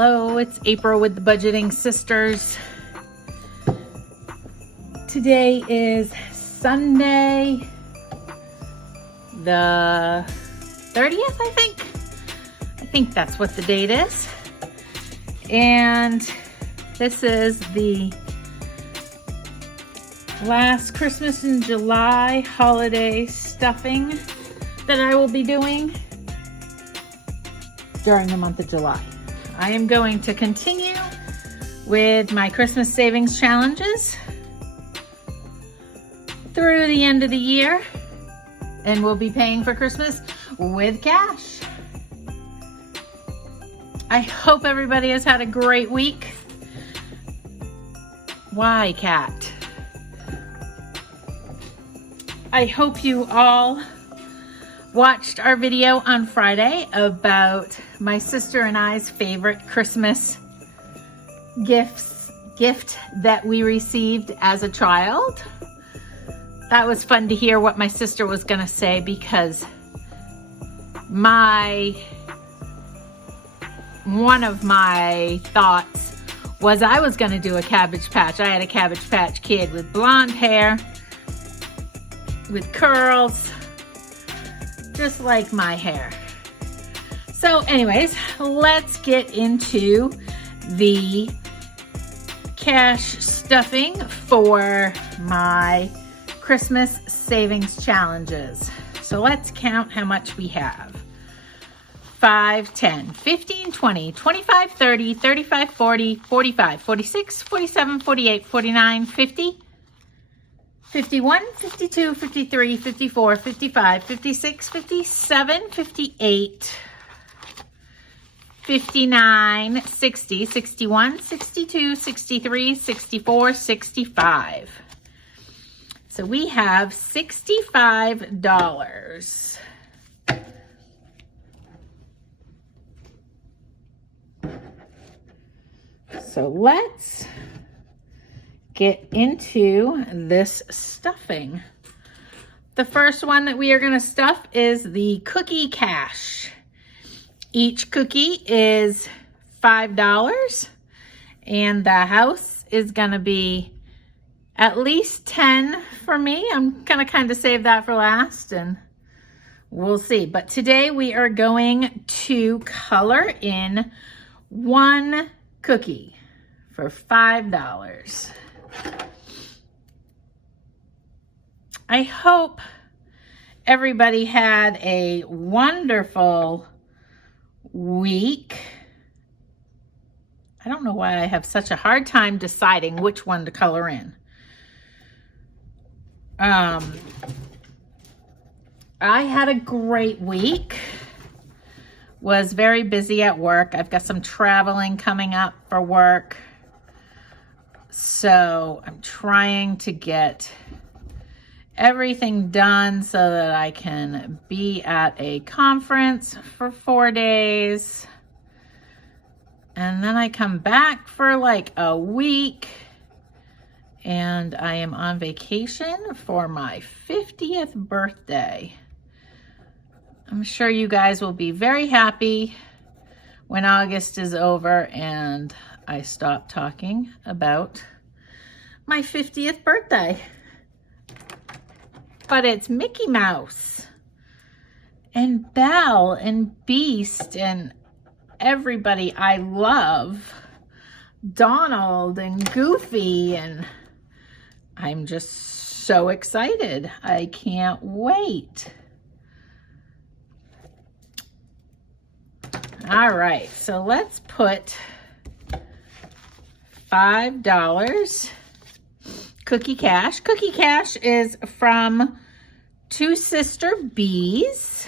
Hello, it's April with the Budgeting Sisters. Today is Sunday, the 30th, I think. I think that's what the date is. And this is the last Christmas in July holiday stuffing that I will be doing during the month of July. I am going to continue with my Christmas savings challenges through the end of the year, and we'll be paying for Christmas with cash. I hope everybody has had a great week. Why, cat? I hope you all watched our video on Friday about my sister and I's favorite Christmas gift that we received as a child. That was fun to hear what my sister was gonna say, because one of my thoughts was I was gonna do a Cabbage Patch. I had a Cabbage Patch Kid with blonde hair, with curls, just like my hair. So anyways, let's get into the cash stuffing for my Christmas savings challenges. So let's count how much we have. 5, 10, 15, 20, 25, 30, 35, 40, 45, 46, 47, 48, 49, 50, 51, 52, 53, 54, 55, 56, 57, 58, 59, 60, 61, 62, 63, 64, 65. So we have $65. So let's get into this stuffing. The first one that we are going to stuff is the cookie cash. Each cookie is $5, and the house is going to be at least 10 for me. I'm going to kind of save that for last, and we'll see. But today we are going to color in one cookie for $5. I hope everybody had a wonderful week. I don't know why I have such a hard time deciding which one to color in. I had a great week. Was very busy at work. I've got some traveling coming up for work. So I'm trying to get everything done so that I can be at a conference for 4 days. And then I come back for like a week, and I am on vacation for my 50th birthday. I'm sure you guys will be very happy when August is over and I stop talking about my 50th birthday. But it's Mickey Mouse and Belle and Beast and everybody I love, Donald and Goofy, and I'm just so excited. I can't wait. All right, so let's put $5 cookie cash. Cookie cash is from Two Sister Bees.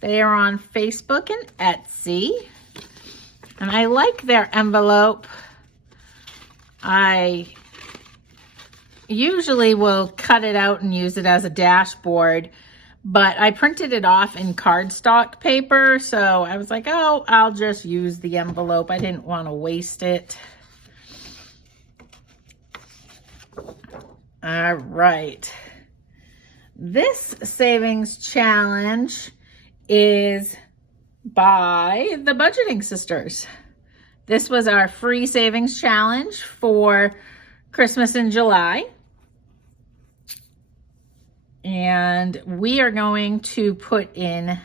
They are on Facebook and Etsy. And I like their envelope. I usually will cut it out and use it as a dashboard, but I printed it off in cardstock paper, so I was like, oh, I'll just use the envelope. I didn't want to waste it. All right. This savings challenge is by the Budgeting Sisters. This was our free savings challenge for Christmas in July. And we are going to put in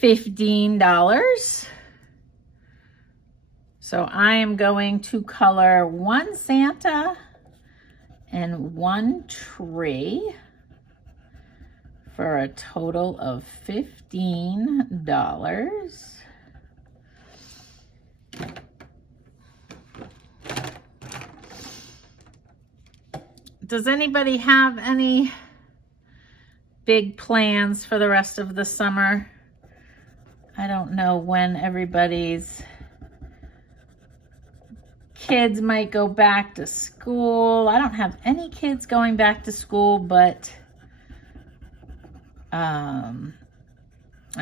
$15. So I am going to color one Santa and one tree for a total of $15. Does anybody have any big plans for the rest of the summer? I don't know when everybody's kids might go back to school. I don't have any kids going back to school, but I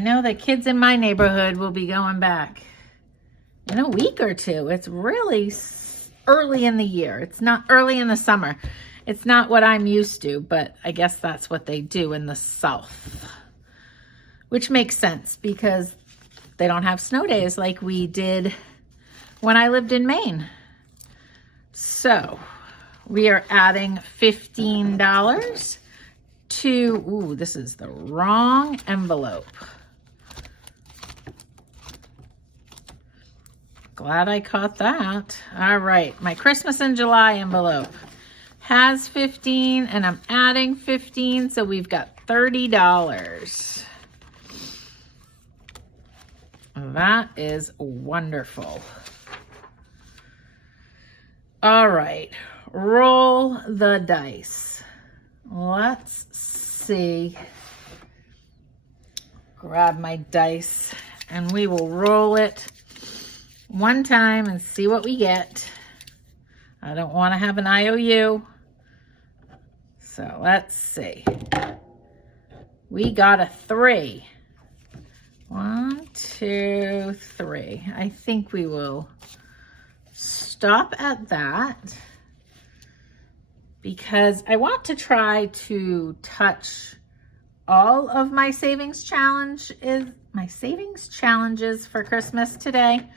know that kids in my neighborhood will be going back in a week or two. It's really early in the year. It's not early in the summer. It's not what I'm used to, but I guess that's what they do in the South, which makes sense because they don't have snow days like we did when I lived in Maine. So we are adding $15 to, ooh, this is the wrong envelope. Glad I caught that. All right, my Christmas in July envelope has 15 and I'm adding 15, so we've got $30. That is wonderful. All right, roll the dice. Let's see. Grab my dice and we will roll it one time and see what we get. I don't want to have an IOU. So let's see. We got a 3. 1, 2, 3. I think we will stop at that because I want to try to touch all of my savings challenges for Christmas today.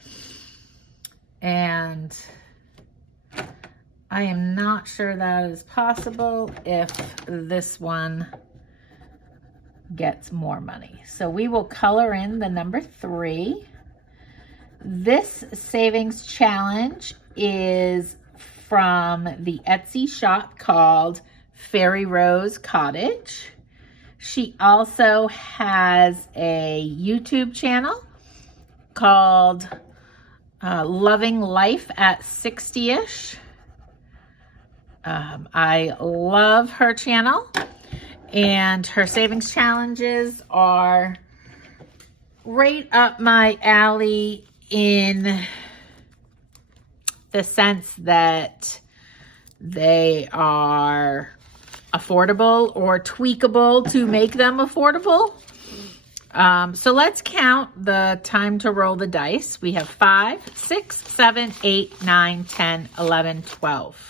And I am not sure that is possible if this one gets more money. So we will color in the number 3. This savings challenge is from the Etsy shop called Fairyroad Cottage. She also has a YouTube channel called Loving Life at 60ish. I love her channel, and her savings challenges are right up my alley in the sense that they are affordable or tweakable to make them affordable. So let's count the time to roll the dice. We have 5, 6, 7, 8, 9, 10, 11, 12.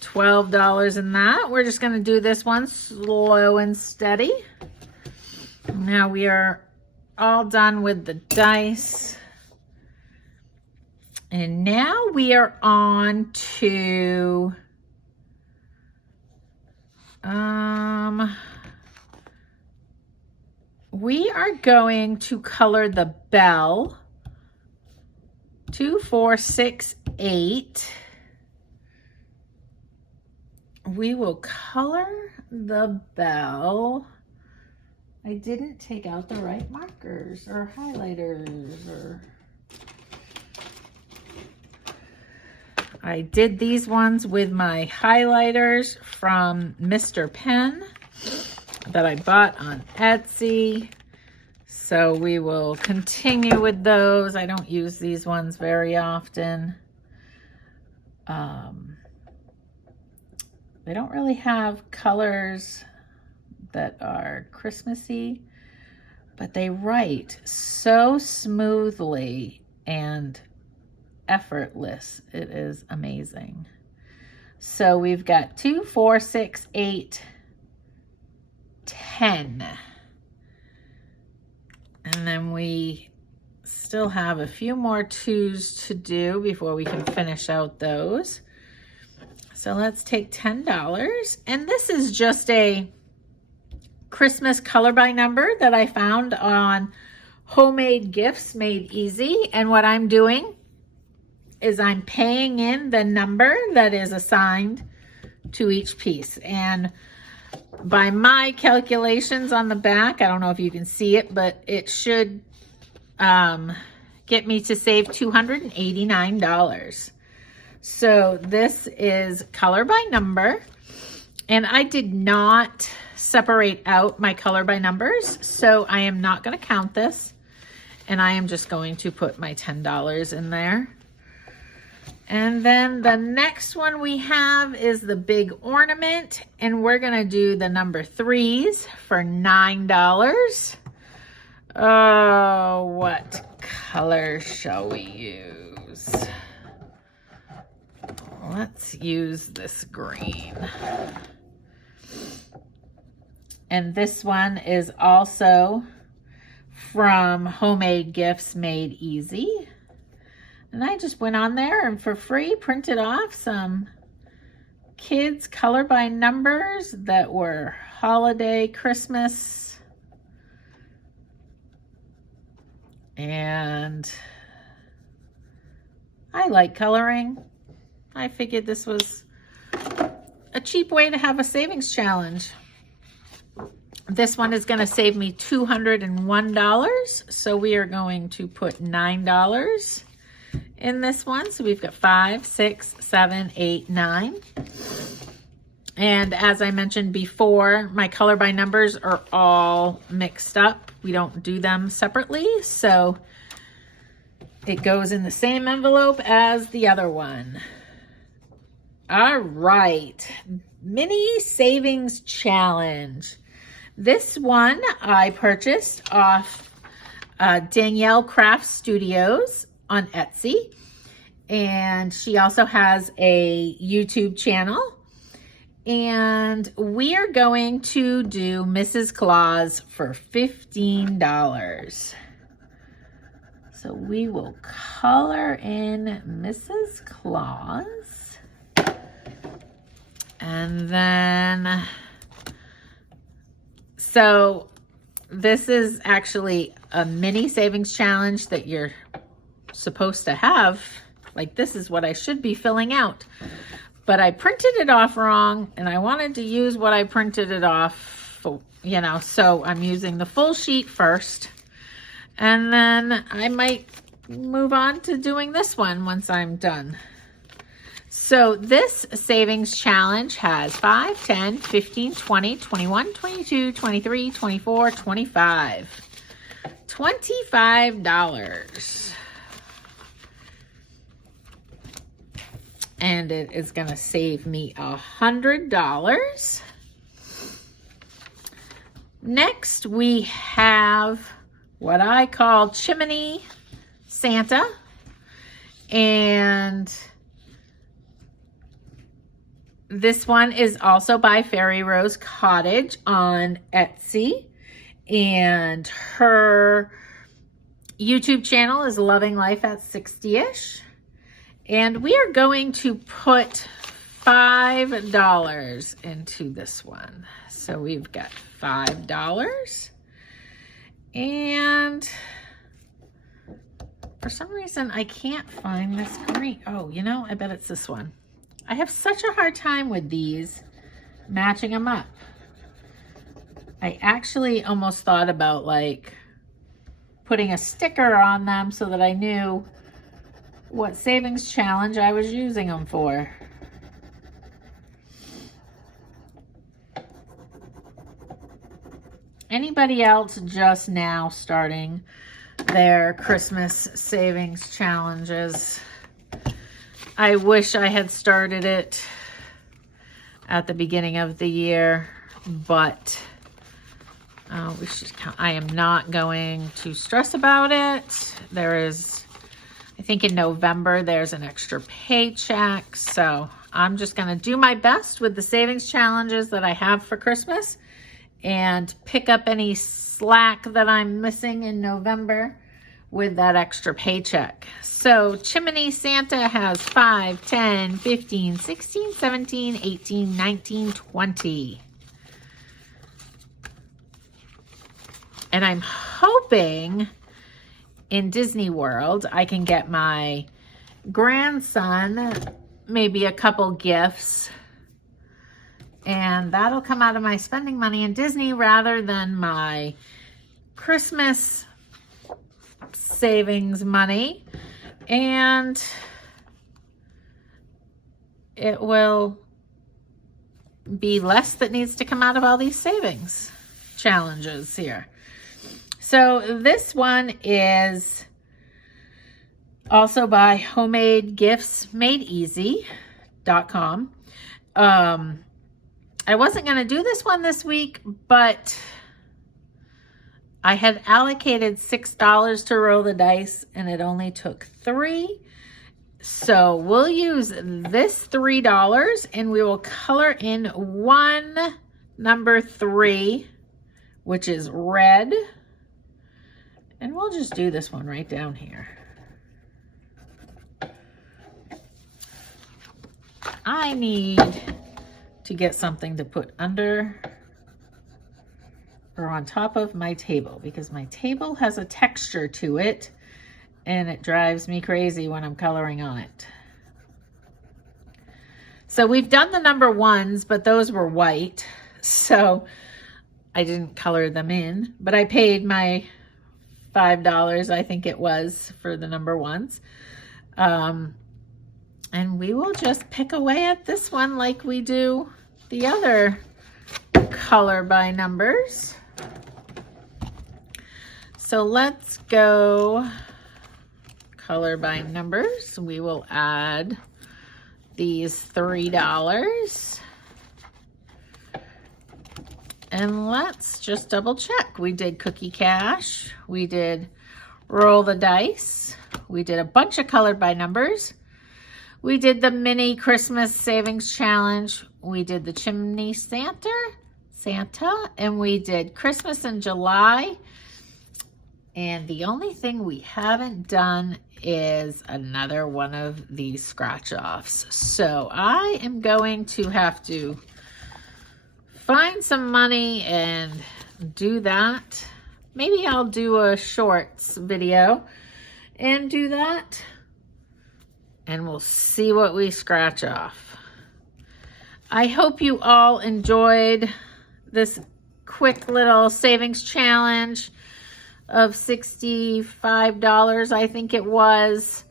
$12 in that. We're just going to do this one slow and steady. Now we are all done with the dice. And now we are on to we are going to color the bell. 2, 4, 6, 8. We will color the bell. I didn't take out the right markers or highlighters or... I did these ones with my highlighters from Mr. Pen that I bought on Etsy. So we will continue with those. I don't use these ones very often. They don't really have colors that are Christmassy, but they write so smoothly and effortless. It is amazing. So we've got 2, 4, 6, 8, 10. And then we Still have a few more 2s to do before we can finish out those. So let's take $10. And this is just a Christmas color by number that I found on Homemade Gifts Made Easy. And what I'm doing is I'm paying in the number that is assigned to each piece. And by my calculations on the back, I don't know if you can see it, but it should get me to save $289. So this is color by number, and I did not separate out my color by numbers, so I am not going to count this, and I am just going to put my $10 in there. And then the next one we have is the big ornament, and we're going to do the number 3s for $9. Oh, what color shall we use? Let's use this green. And this one is also from Homemade Gifts Made Easy. And I just went on there and for free printed off some kids color by numbers that were holiday, Christmas. And I like coloring. I figured this was a cheap way to have a savings challenge. This one is going to save me $201. So we are going to put $9 in this one. So we've got 5, 6, 7, 8, 9. And as I mentioned before, my color by numbers are all mixed up. We don't do them separately. So it goes in the same envelope as the other one. All right, mini savings challenge. This one I purchased off Danielle Craft Studios on Etsy. And she also has a YouTube channel. And we are going to do Mrs. Claus for $15. So we will color in Mrs. Claus. And then, so this is actually a mini savings challenge that you're supposed to have. Like, this is what I should be filling out. But I printed it off wrong, and I wanted to use what I printed it off for, you know, so I'm using the full sheet first. And then I might move on to doing this one once I'm done. So this savings challenge has 5, 10, 15, 20, 21, 22, 23, 24, 25. $25. And it is going to save me $100. Next, we have what I call Chimney Santa. And this one is also by Fairyroad Cottage on Etsy. And her YouTube channel is Loving Life at 60-ish. And we are going to put $5 into this one. So we've got $5. And for some reason, I can't find this green. Oh, you know, I bet it's this one. I have such a hard time with these, matching them up. I actually almost thought about like putting a sticker on them so that I knew what savings challenge I was using them for. Anybody else just now starting their Christmas savings challenges? I wish I had started it at the beginning of the year, but I am not going to stress about it. There is, I think in November, there's an extra paycheck. So I'm just going to do my best with the savings challenges that I have for Christmas and pick up any slack that I'm missing in November with that extra paycheck. So Chimney Santa has 5, 10, 15, 16, 17, 18, 19, 20. And I'm hoping in Disney World I can get my grandson maybe a couple gifts, and that'll come out of my spending money in Disney rather than my Christmas savings money, and it will be less that needs to come out of all these savings challenges here. So this one is also by homemade-gifts-made-easy.com. I wasn't going to do this one this week, but I had allocated $6 to roll the dice, and it only took $3. So we'll use this $3, and we will color in one number 3, which is red. And we'll just do this one right down here. I need to get something to put under or on top of my table, because my table has a texture to it and it drives me crazy when I'm coloring on it. So we've done the number 1s, but those were white, so I didn't color them in, but I paid my $5, I think it was, for the number 1s. And we will just pick away at this one like we do the other color by numbers. So let's go color by numbers. We will add these $3. And let's just double check. We did Cookie Cash. We did Roll the Dice. We did a bunch of colored by numbers. We did the mini Christmas savings challenge. We did the Chimney Santa, and we did Christmas in July. And the only thing we haven't done is another one of these scratch-offs. So I am going to have to find some money and do that. Maybe I'll do a shorts video and do that, and we'll see what we scratch off. I hope you all enjoyed this quick little savings challenge of $65, I think it was.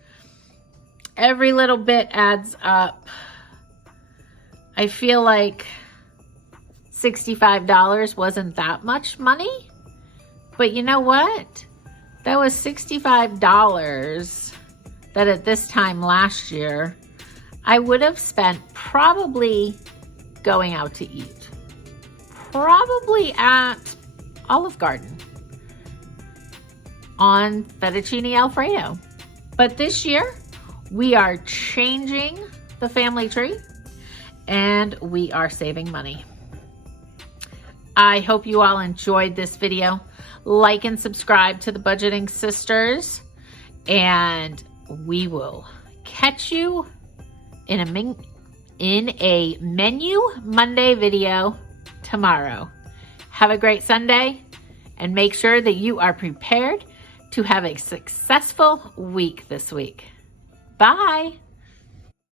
Every little bit adds up. I feel like $65 wasn't that much money, but you know what? That was $65 that at this time last year, I would have spent probably going out to eat. Probably at Olive Garden on fettuccine Alfredo. But this year, we are changing the family tree and we are saving money. I hope you all enjoyed this video. Like and subscribe to the Budgeting Sisters, and we will catch you in a Menu Monday video tomorrow. Have a great Sunday, and make sure that you are prepared to have a successful week this week. Bye.